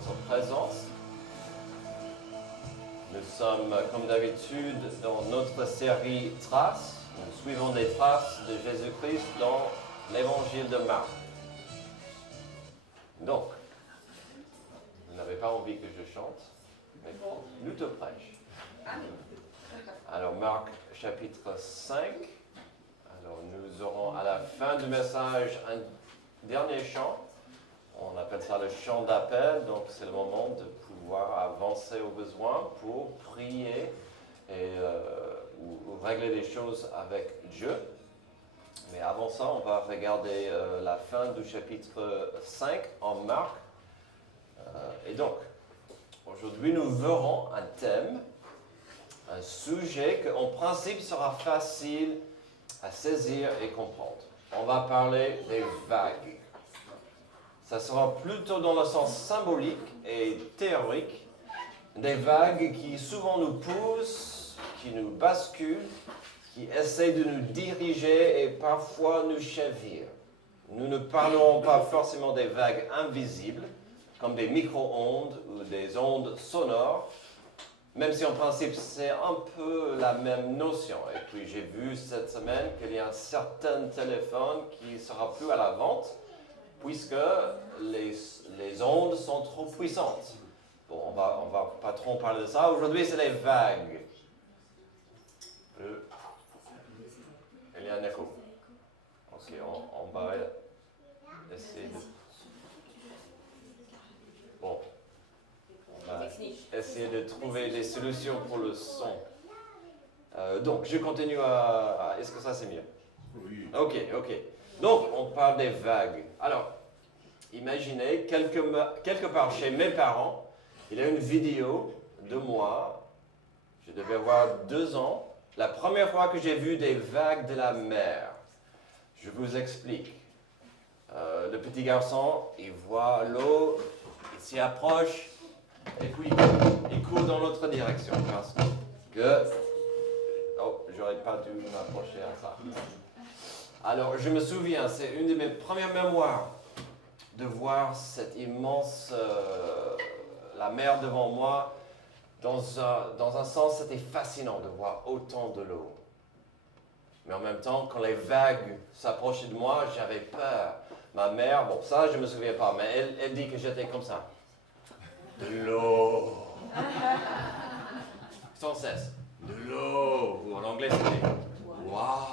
votre présence. Nous sommes, comme d'habitude, dans notre série Traces. Nous suivons les traces de Jésus-Christ dans l'évangile de Marc. Donc, vous n'avez pas envie que je chante, mais nous te prêche. Alors, Marc chapitre 5. Alors, nous aurons à la fin du message un dernier chant. On appelle ça le chant d'appel, donc c'est le moment de pouvoir avancer au besoin pour prier et, ou régler les choses avec Dieu. Mais avant ça, on va regarder la fin du chapitre 5 en Marc. Et donc, aujourd'hui, nous verrons un thème, un sujet qui en principe sera facile à saisir et comprendre. On va parler des vagues. Ça sera plutôt dans le sens symbolique et théorique, des vagues qui souvent nous poussent, qui nous basculent, qui essaient de nous diriger et parfois nous chavirent. Nous ne parlerons pas forcément des vagues invisibles, comme des micro-ondes ou des ondes sonores, même si en principe c'est un peu la même notion. Et puis j'ai vu cette semaine qu'il y a un certain téléphone qui ne sera plus à la vente, puisque les ondes sont trop puissantes. Bon, on va pas trop parler de ça. Aujourd'hui, c'est les vagues. Il y a un écho. Ok, on va essayer de... Bon, on va essayer de trouver des solutions pour le son. Donc, je continue à... Est-ce que ça, c'est mieux? Oui. Ok. Donc, on parle des vagues. Alors, imaginez, quelque part chez mes parents, il y a une vidéo de moi, je devais avoir 2 ans, la première fois que j'ai vu des vagues de la mer. Je vous explique. Le petit garçon, il voit l'eau, il s'y approche, et puis il court dans l'autre direction, parce que... Oh, j'aurais pas dû m'approcher à ça. Alors, je me souviens, c'est une de mes premières mémoires de voir cette immense, la mer devant moi. Dans un sens, c'était fascinant de voir autant de l'eau. Mais en même temps, quand les vagues s'approchaient de moi, j'avais peur. Ma mère, bon, ça, je ne me souviens pas, mais elle dit que j'étais comme ça. De l'eau. Sans cesse. De l'eau. Ou en anglais, c'était water.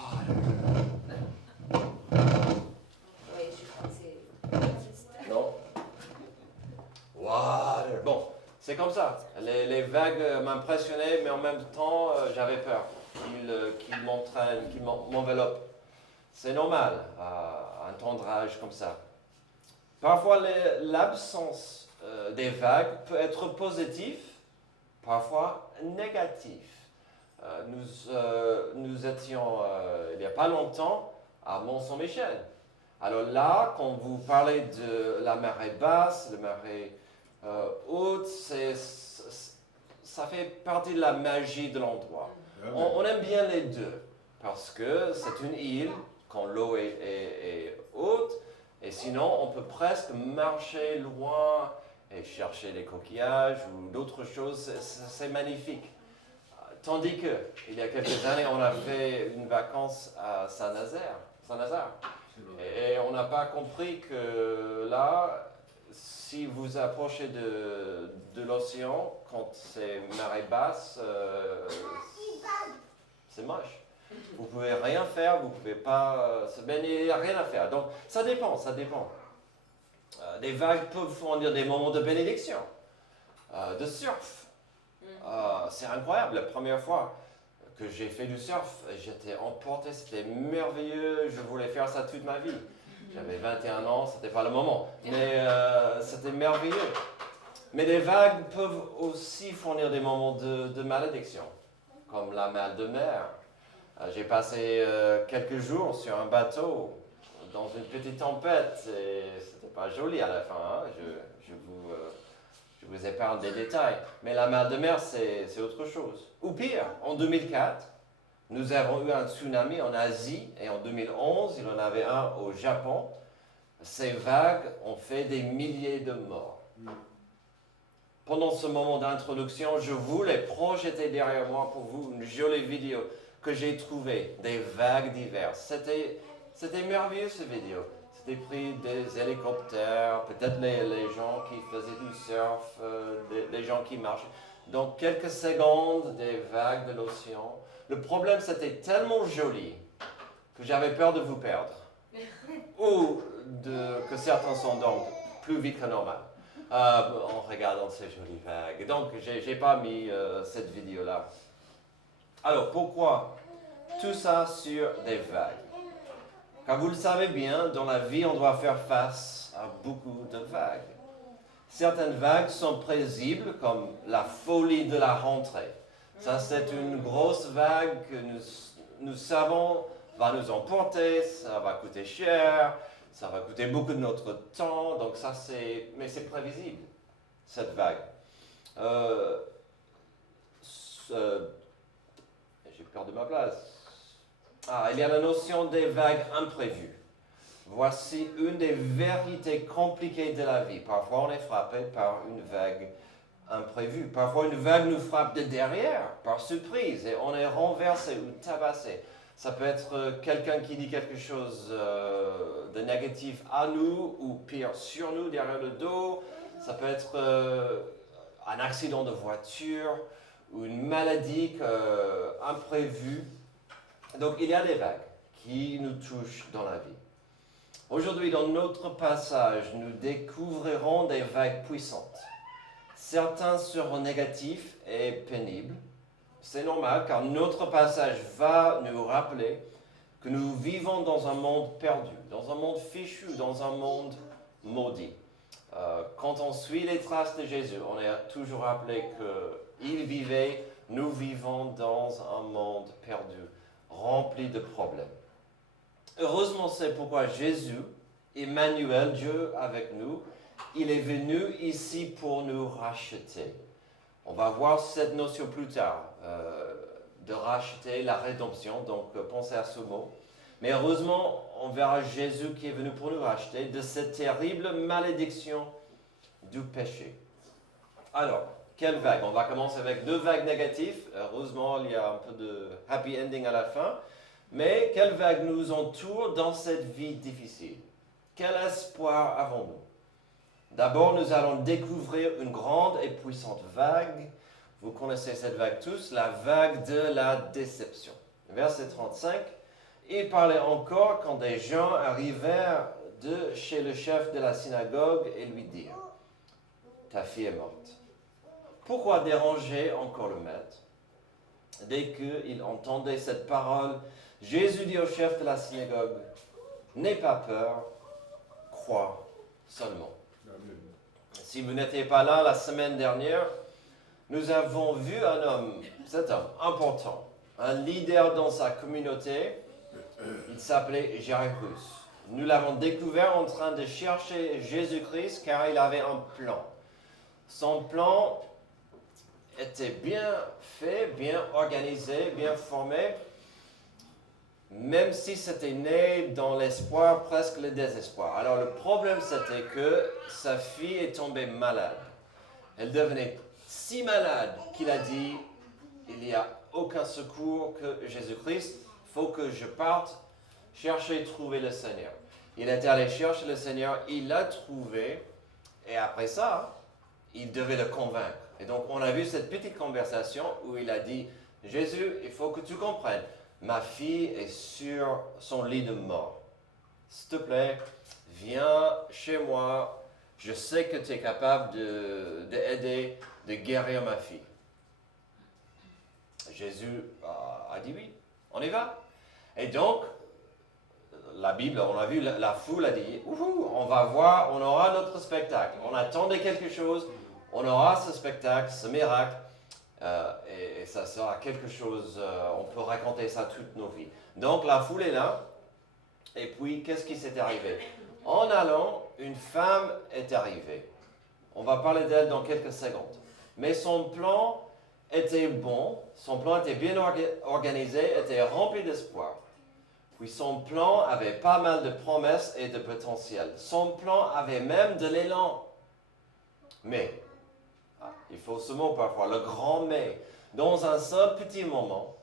Non. Water. Bon, c'est comme ça. Les vagues m'impressionnaient, mais en même temps, j'avais peur qu'ils m'entraînent, qu'ils m'enveloppent. C'est normal à un tendre âge comme ça. Parfois, l'absence des vagues peut être positive, parfois négative. Nous étions, il n'y a pas longtemps, à Mont-Saint-Michel. Alors là, quand vous parlez de la marée basse, la marée haute, ça fait partie de la magie de l'endroit. On aime bien les deux, parce que c'est une île, quand l'eau est haute, et sinon on peut presque marcher loin et chercher les coquillages ou d'autres choses, c'est magnifique. Tandis que, il y a quelques années, on a fait une vacance à Saint-Nazaire. Et on n'a pas compris que là, si vous approchez de l'océan, quand c'est marée basse, c'est moche. Vous ne pouvez rien faire, vous ne pouvez pas se baigner, il n'y a rien à faire. Donc, ça dépend. Des vagues peuvent fournir des moments de bénédiction, de surf. C'est incroyable, la première fois que j'ai fait du surf, j'étais emporté, c'était merveilleux, je voulais faire ça toute ma vie. J'avais 21 ans, c'était pas le moment, mais c'était merveilleux. Mais les vagues peuvent aussi fournir des moments de malédiction, comme la mal de mer. J'ai passé quelques jours sur un bateau dans une petite tempête et c'était pas joli à la fin, hein. Je vous épargne des détails. Mais la mal de mer, c'est autre chose. Ou pire, en 2004, nous avons eu un tsunami en Asie et en 2011, il y en avait un au Japon. Ces vagues ont fait des milliers de morts. pendant ce moment d'introduction, je voulais projeter derrière moi pour vous une jolie vidéo que j'ai trouvée, des vagues diverses. C'était merveilleux, cette vidéo. C'était pris des hélicoptères, peut-être les gens qui faisaient du surf, des gens qui marchaient. Dans quelques secondes, des vagues de l'océan. Le problème, c'était tellement joli que j'avais peur de vous perdre. Ou que certains s'endorment plus vite que normal en regardant ces jolies vagues. Donc, je n'ai pas mis cette vidéo-là. Alors, pourquoi tout ça sur des vagues? Car vous le savez bien, dans la vie, on doit faire face à beaucoup de vagues. Certaines vagues sont paisibles, comme la folie de la rentrée. Ça, c'est une grosse vague que nous savons va nous emporter, ça va coûter cher, ça va coûter beaucoup de notre temps, donc ça mais c'est prévisible, cette vague. J'ai perdu ma place. Il y a la notion des vagues imprévues. Voici une des vérités compliquées de la vie. Parfois, on est frappé par une vague imprévue. Parfois, une vague nous frappe de derrière, par surprise, et on est renversé ou tabassé. Ça peut être quelqu'un qui dit quelque chose de négatif à nous, ou pire, sur nous, derrière le dos. Ça peut être un accident de voiture, ou une maladie imprévue. Donc, il y a des vagues qui nous touchent dans la vie. Aujourd'hui, dans notre passage, nous découvrirons des vagues puissantes. Certains seront négatifs et pénibles. C'est normal, car notre passage va nous rappeler que nous vivons dans un monde perdu, dans un monde fichu, dans un monde maudit. Quand on suit les traces de Jésus, on est toujours rappelé qu'il vivait, nous vivons dans un monde perdu, rempli de problèmes. Heureusement, c'est pourquoi Jésus, Emmanuel, Dieu avec nous, il est venu ici pour nous racheter. On va voir cette notion plus tard, de racheter, la rédemption, donc pensez à ce mot. Mais heureusement, on verra Jésus qui est venu pour nous racheter de cette terrible malédiction du péché. Alors, quelle vague? On va commencer avec 2 vagues négatives. Heureusement, il y a un peu de happy ending à la fin. Mais quelle vague nous entoure dans cette vie difficile? Quel espoir avons-nous? D'abord, nous allons découvrir une grande et puissante vague. Vous connaissez cette vague tous, la vague de la déception. Verset 35. Il parlait encore quand des gens arrivèrent de chez le chef de la synagogue et lui dirent: ta fille est morte. Pourquoi déranger encore le maître? Dès qu'il entendait cette parole, Jésus dit au chef de la synagogue: n'aie pas peur, crois seulement. Amen. Si vous n'étiez pas là la semaine dernière, nous avons vu un homme, cet homme important, un leader dans sa communauté. Il s'appelait Jairus. Nous l'avons découvert en train de chercher Jésus-Christ car il avait un plan. Son plan était bien fait, bien organisé, bien formé, même si c'était né dans l'espoir, presque le désespoir. Alors le problème, c'était que sa fille est tombée malade. Elle devenait si malade qu'il a dit: il n'y a aucun secours que Jésus-Christ, il faut que je parte chercher et trouver le Seigneur. Il est allé chercher le Seigneur, il l'a trouvé, et après ça, il devait le convaincre. Et donc on a vu cette petite conversation où il a dit: Jésus, il faut que tu comprennes, ma fille est sur son lit de mort. S'il te plaît, viens chez moi. Je sais que tu es capable d'aider, de guérir ma fille. Jésus a dit oui, on y va. Et donc, la Bible, on a vu, la foule a dit: on va voir, on aura notre spectacle. On attendait quelque chose, on aura ce spectacle, ce miracle. Et ça sera quelque chose, on peut raconter ça toute nos vies. Donc la foule est là, et puis qu'est-ce qui s'est arrivé? En allant, une femme est arrivée. On va parler d'elle dans quelques secondes. Mais son plan était bon, son plan était bien organisé, était rempli d'espoir. Puis son plan avait pas mal de promesses et de potentiel. Son plan avait même de l'élan. Mais Il faut ce mot parfois, le grand mais. Dans un seul petit moment,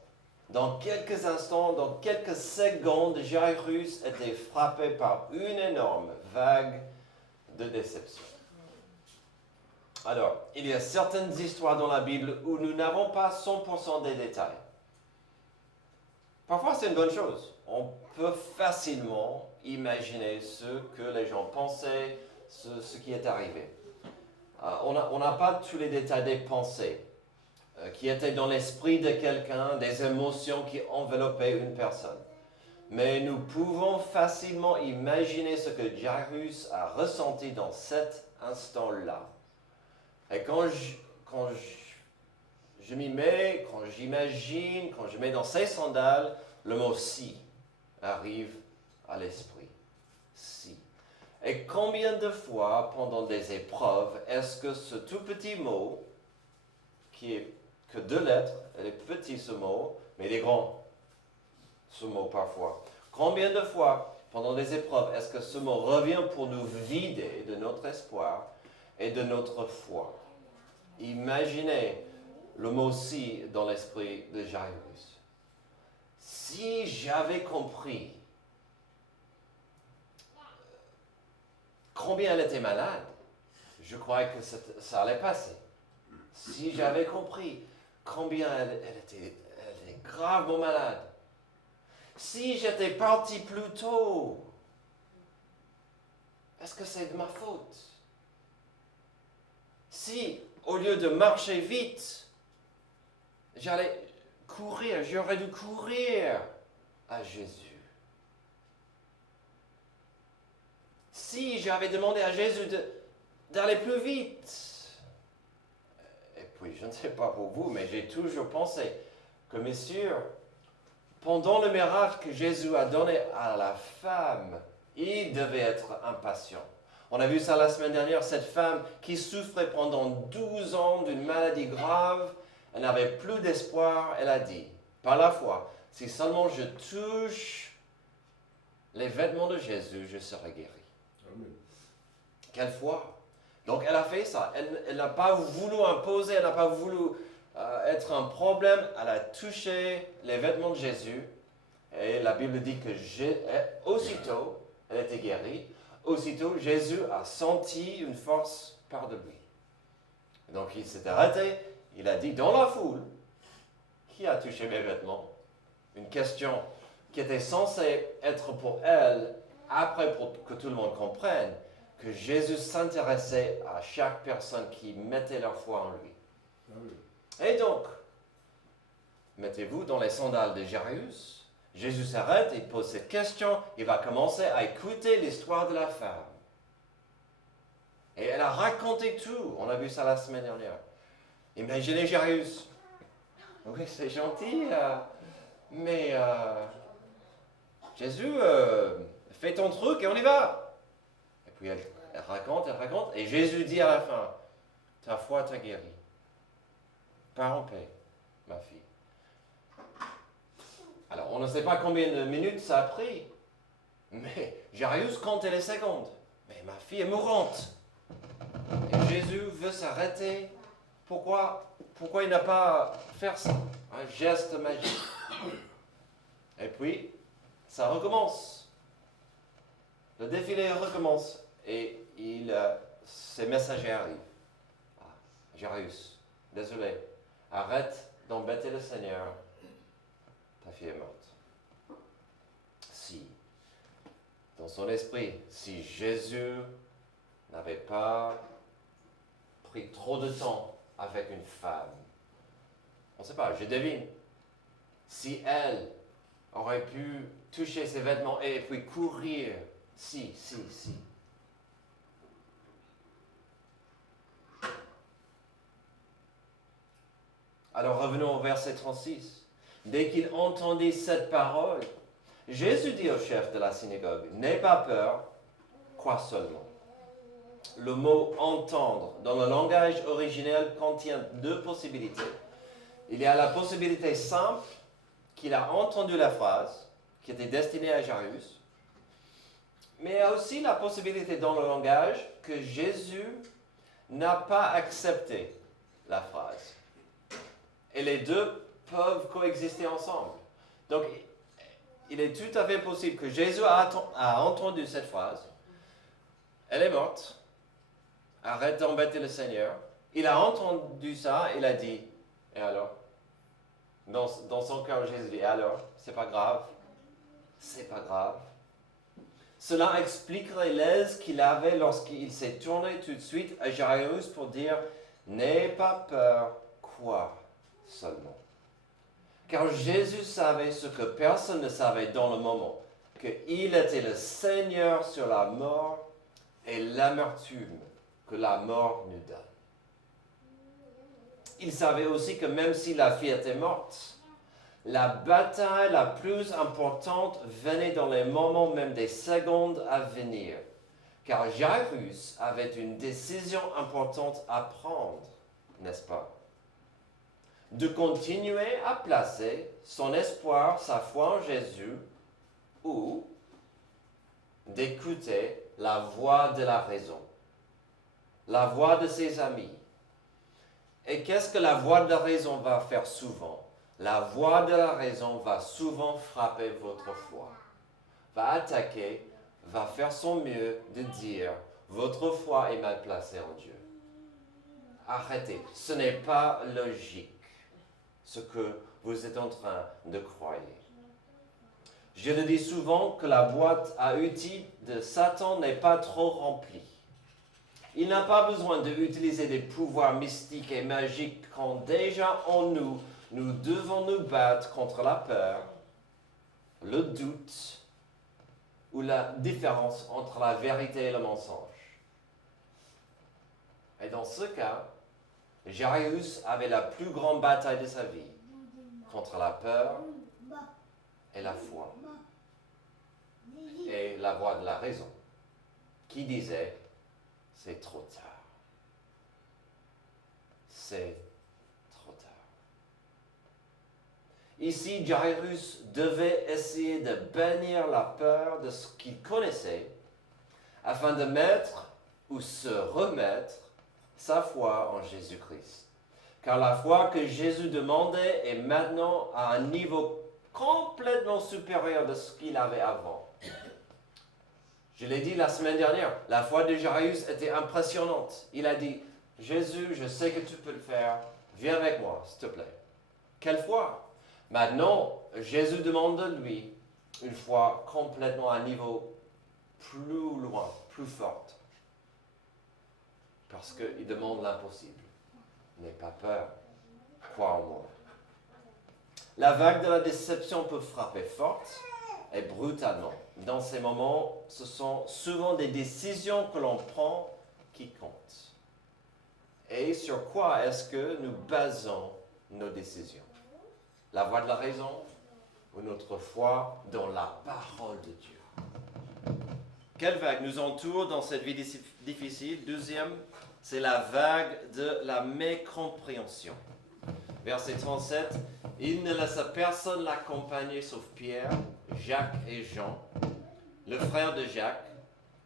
dans quelques instants, dans quelques secondes, Jairus était frappé par une énorme vague de déception. Alors, il y a certaines histoires dans la Bible où nous n'avons pas 100% des détails. Parfois, c'est une bonne chose. On peut facilement imaginer ce que les gens pensaient, ce qui est arrivé. On n'a pas tous les détails des pensées qui étaient dans l'esprit de quelqu'un, des émotions qui enveloppaient une personne. Mais nous pouvons facilement imaginer ce que Jairus a ressenti dans cet instant-là. Et quand je m'y mets, quand j'imagine, quand je mets dans ses sandales, le mot « si » arrive à l'esprit. Si. Et combien de fois, pendant des épreuves, est-ce que ce tout petit mot, qui est que 2 lettres, elle est petit ce mot, mais il est grand, ce mot parfois. Combien de fois, pendant des épreuves, est-ce que ce mot revient pour nous vider de notre espoir et de notre foi? Imaginez le mot « si » dans l'esprit de Jairus. Si j'avais compris combien elle était malade, je croyais que ça allait passer. Si j'avais compris combien elle était gravement malade, si j'étais parti plus tôt, est-ce que c'est de ma faute? Si, au lieu de marcher vite, j'aurais dû courir à Jésus. Si j'avais demandé à Jésus d'aller plus vite. Et puis, je ne sais pas pour vous, mais j'ai toujours pensé que, messieurs, pendant le miracle que Jésus a donné à la femme, il devait être impatient. On a vu ça la semaine dernière, cette femme qui souffrait pendant 12 ans d'une maladie grave, elle n'avait plus d'espoir, elle a dit, par la foi, si seulement je touche les vêtements de Jésus, je serai guéri. Amen. Quelle foi! Donc elle a fait ça, elle n'a pas voulu imposer, elle n'a pas voulu être un problème, elle a touché les vêtements de Jésus, et la Bible dit que aussitôt, elle était guérie. Aussitôt, Jésus a senti une force par de lui. Donc, il s'est arrêté. Il a dit dans la foule, qui a touché mes vêtements? Une question qui était censée être pour elle, après pour que tout le monde comprenne, que Jésus s'intéressait à chaque personne qui mettait leur foi en lui. Et donc, mettez-vous dans les sandales de Jairus. Jésus s'arrête, il pose cette question, il va commencer à écouter l'histoire de la femme. Et elle a raconté tout, on a vu ça la semaine dernière. Imaginez Jairus. Oui, c'est gentil, mais Jésus, fais ton truc et on y va. Et puis elle raconte, et Jésus dit à la fin, ta foi t'a guéri. Pars en paix, ma fille. Alors, on ne sait pas combien de minutes ça a pris, mais Jairus comptait les secondes. Mais ma fille est mourante. Et Jésus veut s'arrêter. Pourquoi il n'a pas fait ça? Un geste magique. Et puis, ça recommence. Le défilé recommence. Et ces messagers arrivent. Jairus, désolé, arrête d'embêter le Seigneur. Ta fille est morte. Si, dans son esprit, si Jésus n'avait pas pris trop de temps avec une femme, on ne sait pas, je devine, si elle aurait pu toucher ses vêtements et puis courir, si. Alors revenons au verset 36. Dès qu'il entendit cette parole, Jésus dit au chef de la synagogue, « N'aie pas peur, crois seulement. » Le mot « entendre » dans le langage originel contient 2 possibilités. Il y a la possibilité simple qu'il a entendu la phrase, qui était destinée à Jairus, mais il y a aussi la possibilité dans le langage que Jésus n'a pas accepté la phrase. Et les deux peuvent coexister ensemble. Donc, il est tout à fait possible que Jésus a entendu cette phrase. Elle est morte. Arrête d'embêter le Seigneur. Il a entendu ça, il a dit, et alors? Dans son cœur, Jésus dit, et alors? C'est pas grave. C'est pas grave. Cela expliquerait l'aise qu'il avait lorsqu'il s'est tourné tout de suite à Jairus pour dire, n'aie pas peur, quoi seulement. Car Jésus savait ce que personne ne savait dans le moment, qu'il était le Seigneur sur la mort et l'amertume que la mort nous donne. Il savait aussi que même si la fille était morte, la bataille la plus importante venait dans les moments, même des secondes à venir. Car Jairus avait une décision importante à prendre, n'est-ce pas? De continuer à placer son espoir, sa foi en Jésus, ou d'écouter la voix de la raison, la voix de ses amis. Et qu'est-ce que la voix de la raison va faire souvent? La voix de la raison va souvent frapper votre foi, va attaquer, va faire son mieux de dire « Votre foi est mal placée en Dieu. » Arrêtez, ce n'est pas logique ce que vous êtes en train de croire. Je le dis souvent que la boîte à outils de Satan n'est pas trop remplie. Il n'a pas besoin d'utiliser des pouvoirs mystiques et magiques quand déjà en nous, nous devons nous battre contre la peur, le doute ou la différence entre la vérité et le mensonge. Et dans ce cas, Jairus avait la plus grande bataille de sa vie contre la peur et la foi et la voix de la raison qui disait « c'est trop tard, c'est trop tard ». Ici, Jairus devait essayer de bannir la peur de ce qu'il connaissait afin de mettre ou se remettre sa foi en Jésus-Christ. Car la foi que Jésus demandait est maintenant à un niveau complètement supérieur de ce qu'il avait avant. Je l'ai dit la semaine dernière, la foi de Jairus était impressionnante. Il a dit, Jésus, je sais que tu peux le faire, viens avec moi, s'il te plaît. Quelle foi? Maintenant, Jésus demande de lui une foi complètement à un niveau plus loin, plus forte. Parce qu'il demande l'impossible. N'aie pas peur, crois en moi. La vague de la déception peut frapper forte et brutalement. Dans ces moments, ce sont souvent des décisions que l'on prend qui comptent. Et sur quoi est-ce que nous basons nos décisions? La voix de la raison ou notre foi dans la parole de Dieu? Quelle vague nous entoure dans cette vie difficile? Deuxième, c'est la vague de la mécompréhension. Verset 37, « Il ne laissa personne l'accompagner sauf Pierre, Jacques et Jean, le frère de Jacques.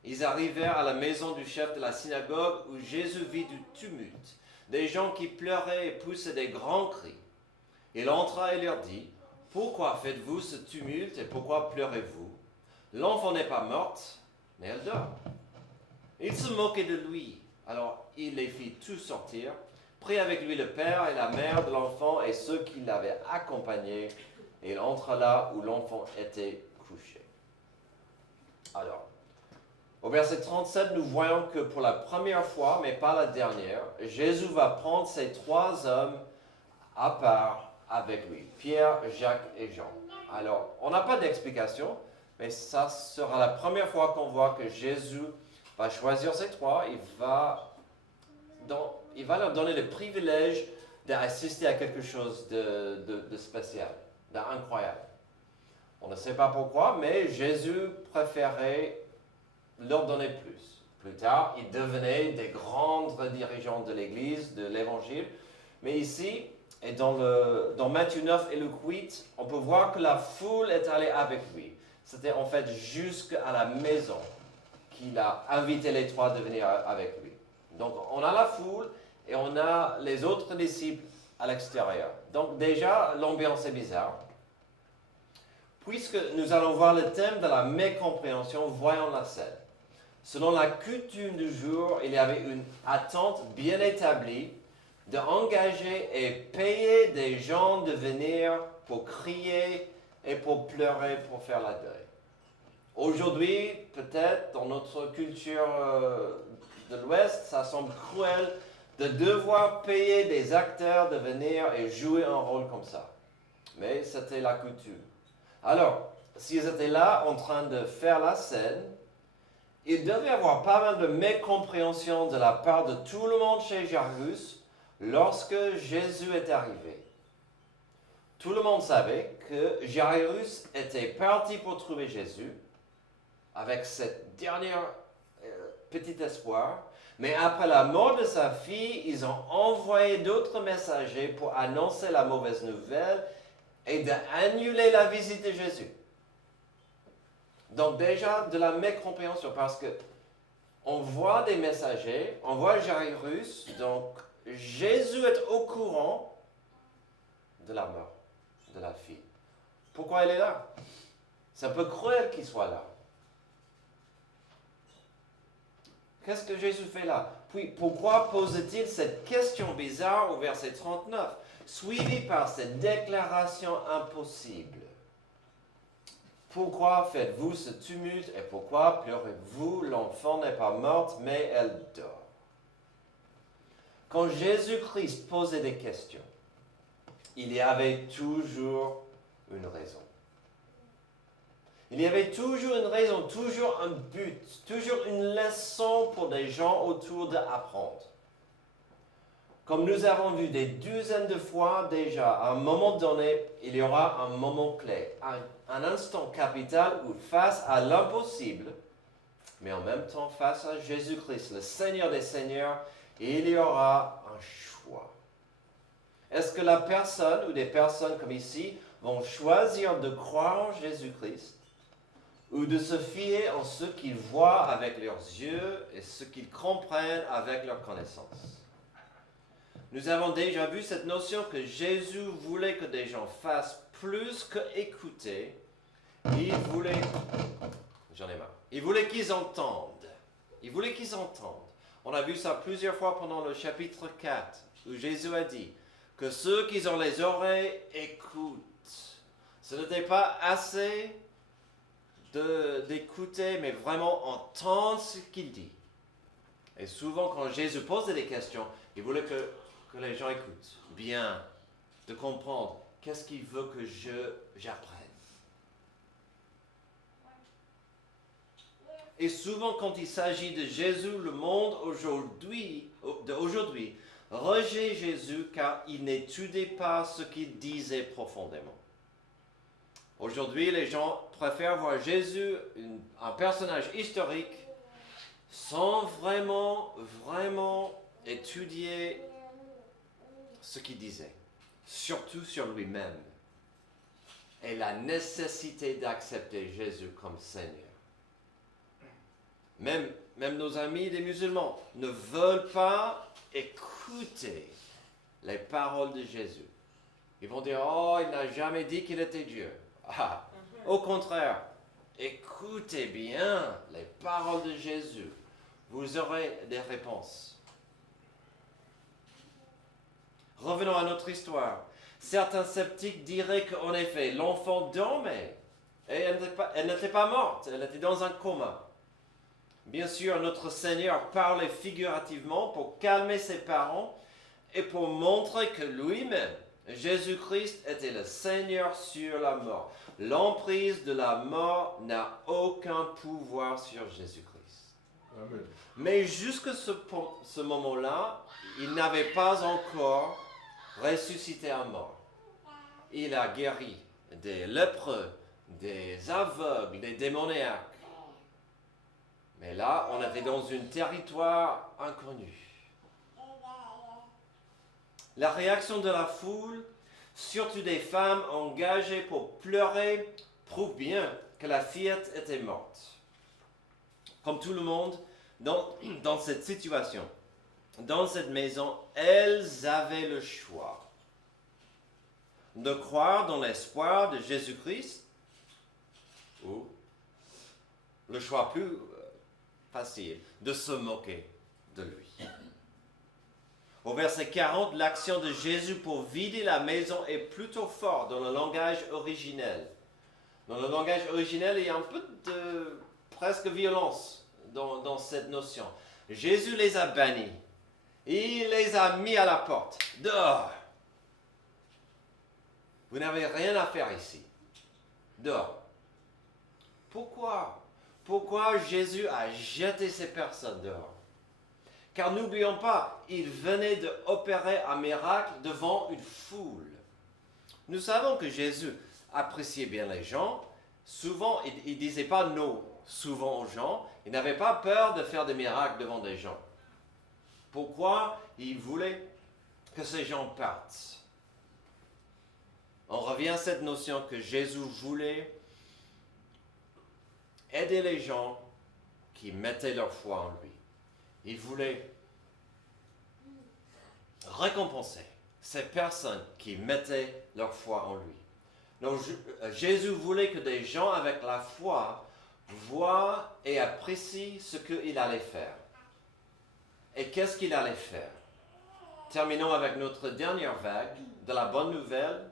Ils arrivèrent à la maison du chef de la synagogue où Jésus vit du tumulte, des gens qui pleuraient et poussaient des grands cris. Il entra et leur dit, « Pourquoi faites-vous ce tumulte et pourquoi pleurez-vous? L'enfant n'est pas morte, mais elle dort. » Ils se moquaient de lui. Alors il les fit tous sortir, prit avec lui le père et la mère de l'enfant et ceux qui l'avaient accompagné, et il entra là où l'enfant était couché. Alors, au verset 37, nous voyons que pour la première fois, mais pas la dernière, Jésus va prendre ces trois hommes à part avec lui, Pierre, Jacques et Jean. Alors, on n'a pas d'explication, mais ça sera la première fois qu'on voit que Jésus va choisir ces trois, il va leur donner le privilège d'assister à quelque chose de spécial, d'incroyable. On ne sait pas pourquoi, mais Jésus préférait leur donner plus. Plus tard, ils devenaient des grands dirigeants de l'Église, de l'Évangile. Mais ici, et dans Matthieu 9 et Luc 8, on peut voir que la foule est allée avec lui. C'était en fait jusqu'à la maison qu'il a invité les trois à venir avec lui. Donc on a la foule et on a les autres disciples à l'extérieur. Donc déjà, l'ambiance est bizarre. Puisque nous allons voir le thème de la mécompréhension, voyons la scène. Selon la coutume du jour, il y avait une attente bien établie d'engager et payer des gens de venir pour crier et pour pleurer, pour faire la deuil. Aujourd'hui, peut-être, dans notre culture de l'Ouest, ça semble cruel de devoir payer des acteurs de venir et jouer un rôle comme ça. Mais c'était la coutume. Alors, s'ils étaient là en train de faire la scène, il devait y avoir pas mal de mécompréhension de la part de tout le monde chez Jairus lorsque Jésus est arrivé. Tout le monde savait que Jairus était parti pour trouver Jésus avec cette dernière petit espoir. Mais après la mort de sa fille, ils ont envoyé d'autres messagers pour annoncer la mauvaise nouvelle et d'annuler la visite de Jésus. Donc déjà de la mécompréhension parce que on voit des messagers, on voit Jairus, donc Jésus est au courant de la mort de la fille. Pourquoi elle est là? C'est un peu cruel qu'il soit là. Qu'est-ce que Jésus fait là? Puis pourquoi pose-t-il cette question bizarre au verset 39, suivie par cette déclaration impossible? Pourquoi faites-vous ce tumulte et pourquoi pleurez-vous? L'enfant n'est pas morte, mais elle dort. Quand Jésus-Christ posait des questions, il y avait toujours une raison. Il y avait toujours une raison, toujours un but, toujours une leçon pour des gens autour d'apprendre. Comme nous avons vu des dizaines de fois déjà, à un moment donné, il y aura un moment clé, un instant capital où face à l'impossible, mais en même temps face à Jésus-Christ, le Seigneur des Seigneurs, il y aura un choix. Est-ce que la personne ou des personnes comme ici vont choisir de croire en Jésus-Christ ou de se fier en ce qu'ils voient avec leurs yeux et ce qu'ils comprennent avec leur connaissance? Nous avons déjà vu cette notion que Jésus voulait que des gens fassent plus que écouter. Il voulait qu'ils entendent. Il voulait qu'ils entendent. On a vu ça plusieurs fois pendant le chapitre 4, où Jésus a dit que ceux qui ont les oreilles écoutent. Ce n'était pas assez d'écouter, mais vraiment entendre ce qu'il dit. Et souvent, quand Jésus posait des questions, il voulait que les gens écoutent bien, de comprendre qu'est-ce qu'il veut que j'apprenne. Et souvent, quand il s'agit de Jésus, le monde d'aujourd'hui rejette Jésus car il n'étudie pas ce qu'il disait profondément. Aujourd'hui, les gens préfèrent voir Jésus, un personnage historique, sans vraiment étudier ce qu'il disait, surtout sur lui-même, et la nécessité d'accepter Jésus comme Seigneur. Même nos amis des musulmans ne veulent pas écouter les paroles de Jésus. Ils vont dire, oh, il n'a jamais dit qu'il était Dieu. Ah, au contraire, écoutez bien les paroles de Jésus. Vous aurez des réponses. Revenons à notre histoire. Certains sceptiques diraient qu'en effet, l'enfant dormait et elle n'était pas morte, elle était dans un coma. Bien sûr, notre Seigneur parlait figurativement pour calmer ses parents et pour montrer que lui-même, Jésus-Christ, était le Seigneur sur la mort. L'emprise de la mort n'a aucun pouvoir sur Jésus-Christ. Amen. Mais jusqu'à ce moment-là, il n'avait pas encore ressuscité à mort. Il a guéri des lépreux, des aveugles, des démoniaques. Mais là, on était dans un territoire inconnu. La réaction de la foule, surtout des femmes engagées pour pleurer, prouve bien que la fillette était morte. Comme tout le monde dans cette situation, dans cette maison, elles avaient le choix de croire dans l'espoir de Jésus-Christ ou le choix plus facile, de se moquer de lui. Au verset 40, l'action de Jésus pour vider la maison est plutôt forte dans le langage originel. Dans le langage originel, il y a un peu de presque violence dans cette notion. Jésus les a bannis. Il les a mis à la porte. Dehors. Vous n'avez rien à faire ici. Dehors. Pourquoi? Pourquoi Jésus a jeté ces personnes dehors? Car n'oublions pas, il venait d'opérer un miracle devant une foule. Nous savons que Jésus appréciait bien les gens. Souvent, il ne disait pas non souvent aux gens. Il n'avait pas peur de faire des miracles devant des gens. Pourquoi il voulait que ces gens partent? On revient à cette notion que Jésus voulait aider les gens qui mettaient leur foi en lui. Il voulait récompenser ces personnes qui mettaient leur foi en lui. Donc Jésus voulait que des gens avec la foi voient et apprécient ce qu'il allait faire. Et qu'est-ce qu'il allait faire? Terminons avec notre dernière vague de la bonne nouvelle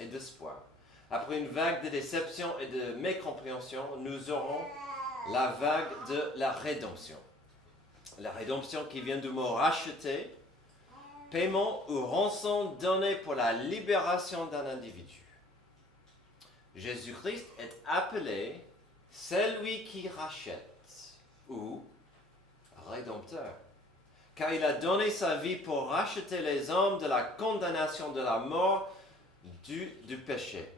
et d'espoir. Après une vague de déception et de mécompréhension, nous aurons la vague de la rédemption. La rédemption qui vient du mot racheter, paiement ou rançon donné pour la libération d'un individu. Jésus-Christ est appelé celui qui rachète ou rédempteur. Car il a donné sa vie pour racheter les hommes de la condamnation de la mort du péché.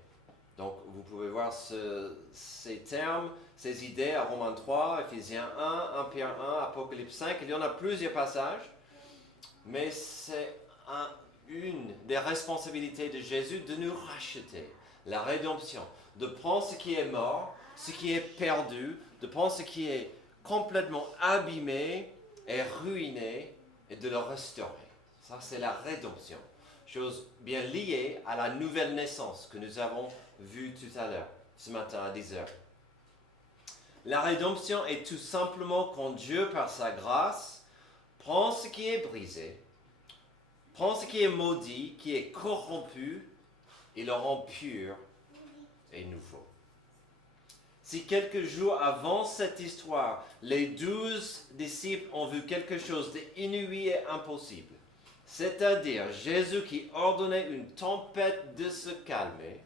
Donc, vous pouvez voir ces termes, ces idées à Romains 3, Ephésiens 1, 1 Pierre 1, Apocalypse 5. Il y en a plusieurs passages, mais c'est une des responsabilités de Jésus de nous racheter. La rédemption, de prendre ce qui est mort, ce qui est perdu, de prendre ce qui est complètement abîmé et ruiné et de le restaurer. Ça, c'est la rédemption. Chose bien liée à la nouvelle naissance que nous avons vue tout à l'heure, ce matin à 10h. La rédemption est tout simplement quand Dieu, par sa grâce, prend ce qui est brisé, prend ce qui est maudit, qui est corrompu, et le rend pur et nouveau. Si quelques jours avant cette histoire, les 12 disciples ont vu quelque chose d'inouï et impossible, c'est-à-dire Jésus qui ordonnait une tempête de se calmer,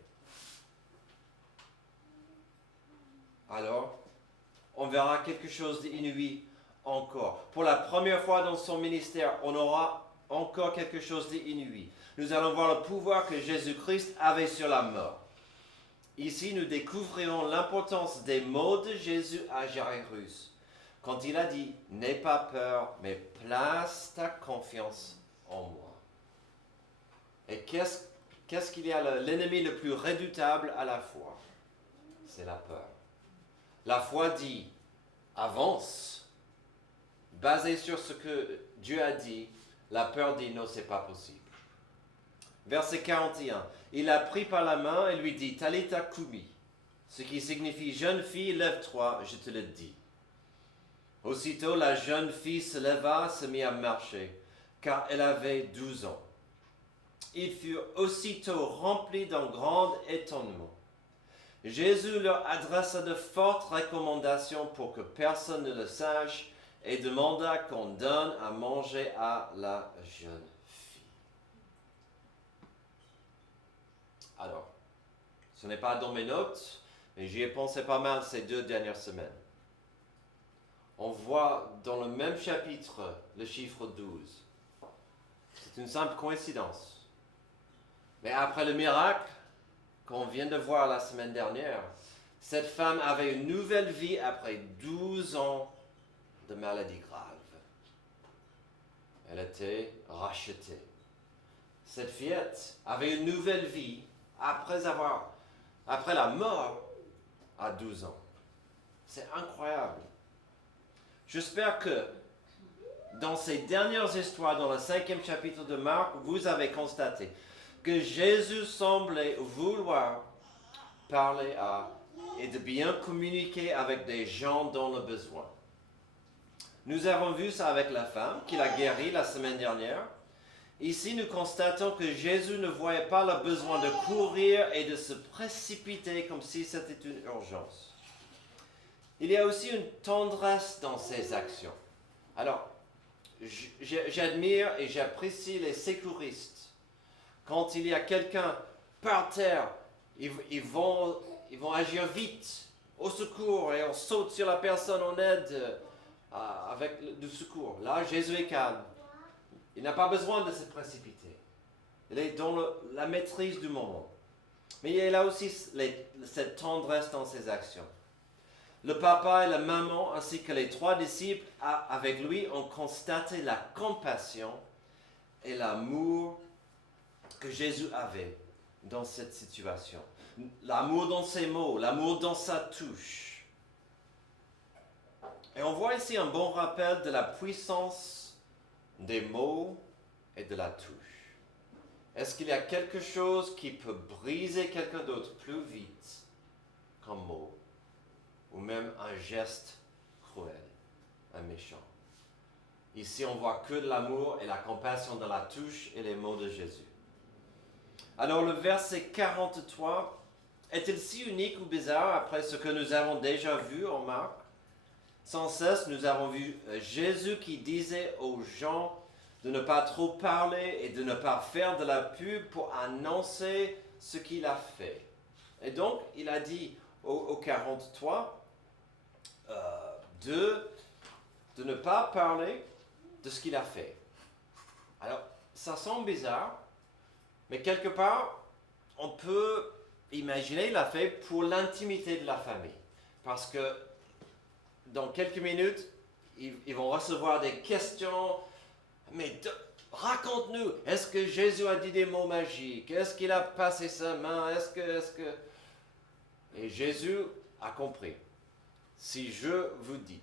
alors on verra quelque chose d'inouï encore. Pour la première fois dans son ministère, on aura encore quelque chose d'inouï. Nous allons voir le pouvoir que Jésus-Christ avait sur la mort. Ici, nous découvrirons l'importance des mots de Jésus à Jairus, quand il a dit « N'aie pas peur, mais place ta confiance en moi ». Et qu'est-ce qu'il y a l'ennemi le plus redoutable à la foi? C'est la peur. La foi dit « Avance ». Basé sur ce que Dieu a dit, la peur dit « Non, c'est pas possible ». Verset 41. Il la prit par la main et lui dit, Talitha Kumi, ce qui signifie, jeune fille, lève-toi, je te le dis. Aussitôt, la jeune fille se leva, se mit à marcher, car elle avait 12 ans. Ils furent aussitôt remplis d'un grand étonnement. Jésus leur adressa de fortes recommandations pour que personne ne le sache et demanda qu'on donne à manger à la jeune fille. Alors, ce n'est pas dans mes notes, mais j'y ai pensé pas mal ces 2 dernières semaines. On voit dans le même chapitre le chiffre 12. C'est une simple coïncidence. Mais après le miracle qu'on vient de voir la semaine dernière, cette femme avait une nouvelle vie après 12 ans de maladie grave. Elle était rachetée. Cette fillette avait une nouvelle vie après la mort à 12 ans. C'est incroyable. J'espère que dans ces dernières histoires, dans le 5e chapitre de Marc, vous avez constaté que Jésus semblait vouloir parler à et de bien communiquer avec des gens dans le besoin. Nous avons vu ça avec la femme qu'il a guérie la semaine dernière. Ici, nous constatons que Jésus ne voyait pas le besoin de courir et de se précipiter comme si c'était une urgence. Il y a aussi une tendresse dans ses actions. Alors, j'admire et j'apprécie les secouristes. Quand il y a quelqu'un par terre, ils vont agir vite au secours et on saute sur la personne en aide avec du secours. Là, Jésus est calme. Il n'a pas besoin de se précipiter. Il est dans la maîtrise du moment. Mais il a aussi cette tendresse dans ses actions. Le papa et la maman, ainsi que les 3 disciples avec lui, ont constaté la compassion et l'amour que Jésus avait dans cette situation. L'amour dans ses mots, l'amour dans sa touche. Et on voit ici un bon rappel de la puissance des mots et de la touche. Est-ce qu'il y a quelque chose qui peut briser quelqu'un d'autre plus vite qu'un mot ou même un geste cruel, un méchant? Ici, on voit que de l'amour et la compassion dans la touche et les mots de Jésus. Alors, le verset 43 est-il si unique ou bizarre après ce que nous avons déjà vu en Marc? Sans cesse, nous avons vu Jésus qui disait aux gens de ne pas trop parler et de ne pas faire de la pub pour annoncer ce qu'il a fait. Et donc, il a dit au 43 de ne pas parler de ce qu'il a fait. Alors, ça semble bizarre, mais quelque part, on peut imaginer qu'il l'a fait pour l'intimité de la famille. Parce que dans quelques minutes, ils vont recevoir des questions. Mais raconte-nous, est-ce que Jésus a dit des mots magiques? Est-ce qu'il a passé sa main? Est-ce que... Et Jésus a compris. Si je vous dis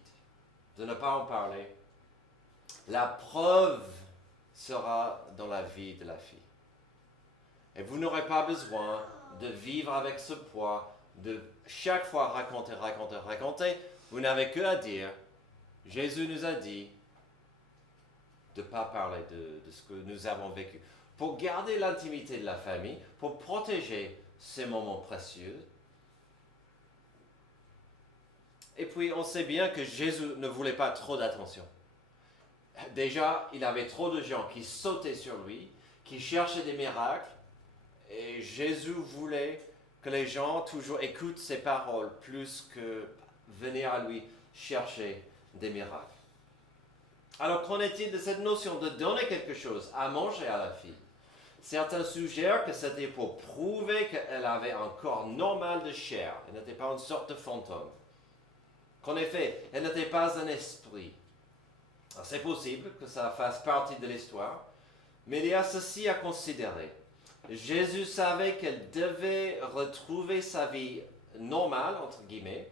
de ne pas en parler, la preuve sera dans la vie de la fille. Et vous n'aurez pas besoin de vivre avec ce poids, de chaque fois raconter. Vous n'avez que à dire, Jésus nous a dit de ne pas parler de ce que nous avons vécu. Pour garder l'intimité de la famille, pour protéger ces moments précieux. Et puis, on sait bien que Jésus ne voulait pas trop d'attention. Déjà, il avait trop de gens qui sautaient sur lui, qui cherchaient des miracles. Et Jésus voulait que les gens toujours écoutent ses paroles plus que venir à lui chercher des miracles. Alors, qu'en est-il de cette notion de donner quelque chose à manger à la fille? Certains suggèrent que c'était pour prouver qu'elle avait un corps normal de chair. Elle n'était pas une sorte de fantôme. Qu'en effet, elle n'était pas un esprit. Alors, c'est possible que ça fasse partie de l'histoire, mais il y a ceci à considérer. Jésus savait qu'elle devait retrouver sa vie normale, entre guillemets,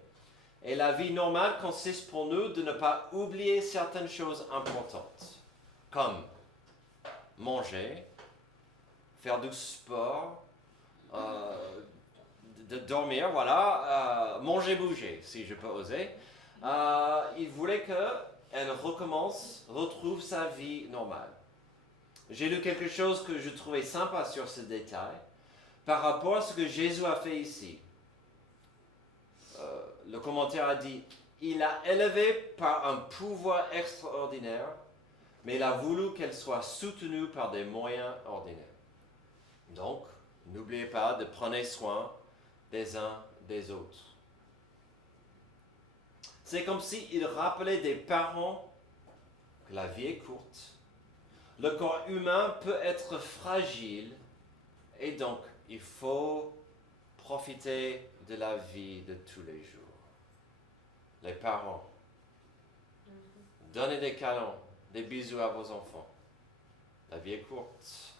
et la vie normale consiste pour nous de ne pas oublier certaines choses importantes, comme manger, faire du sport, de dormir, voilà, manger, bouger, si je peux oser. Il voulait qu'elle retrouve sa vie normale. J'ai lu quelque chose que je trouvais sympa sur ce détail par rapport à ce que Jésus a fait ici. Le commentaire a dit, il l'a élevée par un pouvoir extraordinaire, mais il a voulu qu'elle soit soutenue par des moyens ordinaires. Donc, n'oubliez pas de prendre soin des uns des autres. C'est comme s'il rappelait des parents que la vie est courte. Le corps humain peut être fragile et donc il faut profiter de la vie de tous les jours. Les parents, donnez des câlins, des bisous à vos enfants. La vie est courte.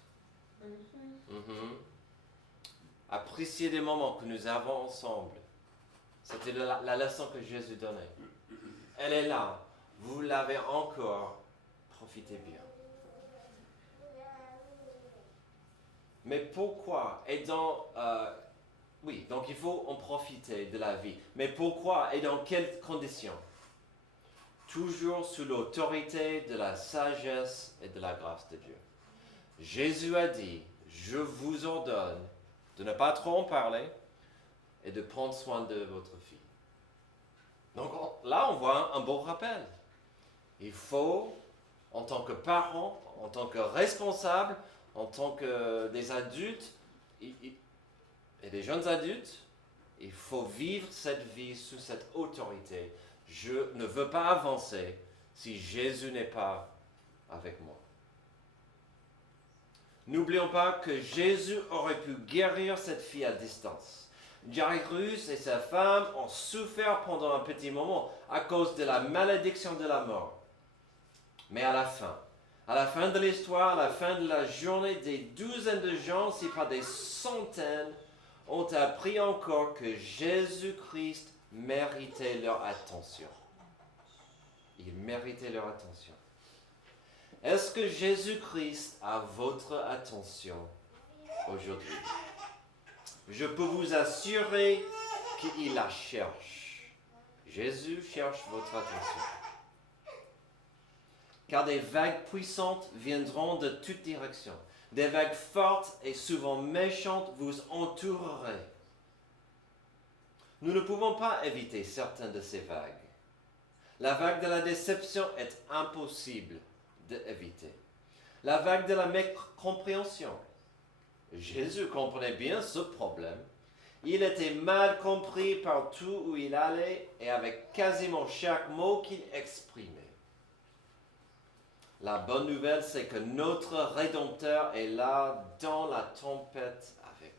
Appréciez les moments que nous avons ensemble. C'était la leçon que Jésus donnait. Elle est là. Vous l'avez encore profitez bien. Mais pourquoi? Oui, donc il faut en profiter de la vie. Mais pourquoi et dans quelles conditions? Toujours sous l'autorité de la sagesse et de la grâce de Dieu. Jésus a dit, je vous ordonne de ne pas trop en parler et de prendre soin de votre fille. Donc là, on voit un bon rappel. Il faut, en tant que parents, en tant que responsables, en tant que des adultes et des jeunes adultes, il faut vivre cette vie sous cette autorité. Je ne veux pas avancer si Jésus n'est pas avec moi. N'oublions pas que Jésus aurait pu guérir cette fille à distance. Jairus et sa femme ont souffert pendant un petit moment à cause de la malédiction de la mort. Mais à la fin de l'histoire, à la fin de la journée, des douzaines de gens, si pas des centaines, ont appris encore que Jésus-Christ méritait leur attention. Il méritait leur attention. Est-ce que Jésus-Christ a votre attention aujourd'hui? Je peux vous assurer qu'il la cherche. Jésus cherche votre attention. Car des vagues puissantes viendront de toutes directions. Des vagues fortes et souvent méchantes vous entoureraient. Nous ne pouvons pas éviter certaines de ces vagues. La vague de la déception est impossible d'éviter. La vague de la mécompréhension. Jésus comprenait bien ce problème. Il était mal compris partout où il allait et avec quasiment chaque mot qu'il exprimait. La bonne nouvelle, c'est que notre Rédempteur est là dans la tempête avec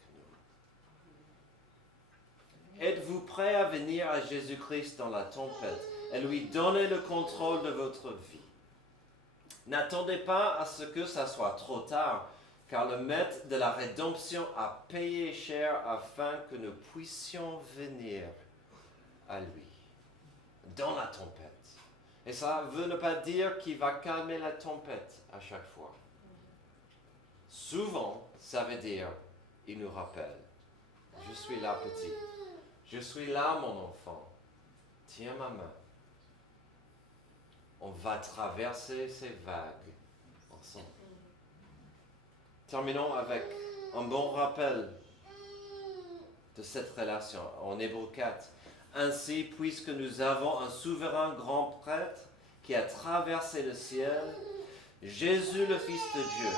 nous. Êtes-vous prêt à venir à Jésus-Christ dans la tempête et lui donner le contrôle de votre vie? N'attendez pas à ce que ça soit trop tard, car le maître de la rédemption a payé cher afin que nous puissions venir à lui dans la tempête. Et ça veut ne pas dire qu'il va calmer la tempête à chaque fois. Souvent, ça veut dire, il nous rappelle, je suis là petit, je suis là mon enfant, tiens ma main. On va traverser ces vagues ensemble. Terminons avec un bon rappel de cette relation en Hébreux 4. Ainsi, puisque nous avons un souverain grand prêtre qui a traversé le ciel, Jésus le Fils de Dieu,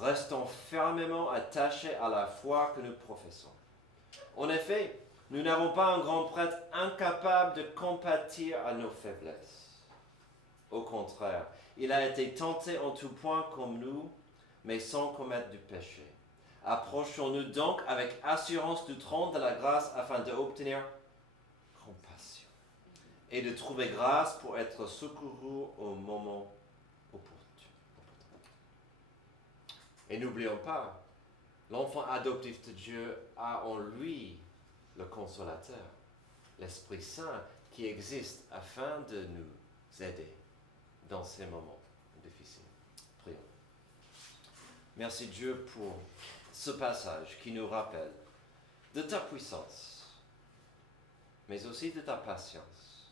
restons fermement attachés à la foi que nous professons. En effet, nous n'avons pas un grand prêtre incapable de compatir à nos faiblesses. Au contraire, il a été tenté en tout point comme nous, mais sans commettre du péché. Approchons-nous donc avec assurance du trône de la grâce afin d'obtenir compassion et de trouver grâce pour être secouru au moment opportun. Et n'oublions pas, l'enfant adoptif de Dieu a en lui le consolateur, l'Esprit Saint qui existe afin de nous aider dans ces moments difficiles. Prions. Merci Dieu pour ce passage qui nous rappelle de ta puissance, mais aussi de ta patience,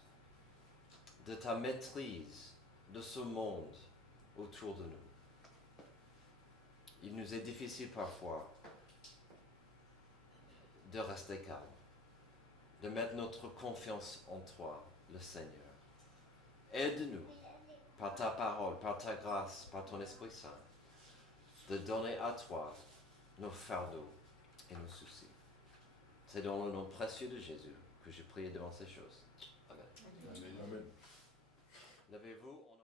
de ta maîtrise de ce monde autour de nous. Il nous est difficile parfois de rester calme, de mettre notre confiance en toi, le Seigneur. Aide-nous, par ta parole, par ta grâce, par ton Esprit Saint, de donner à toi nos fardeaux et nos soucis. C'est dans le nom précieux de Jésus que je prie devant ces choses. Amen. Amen. Levez-vous.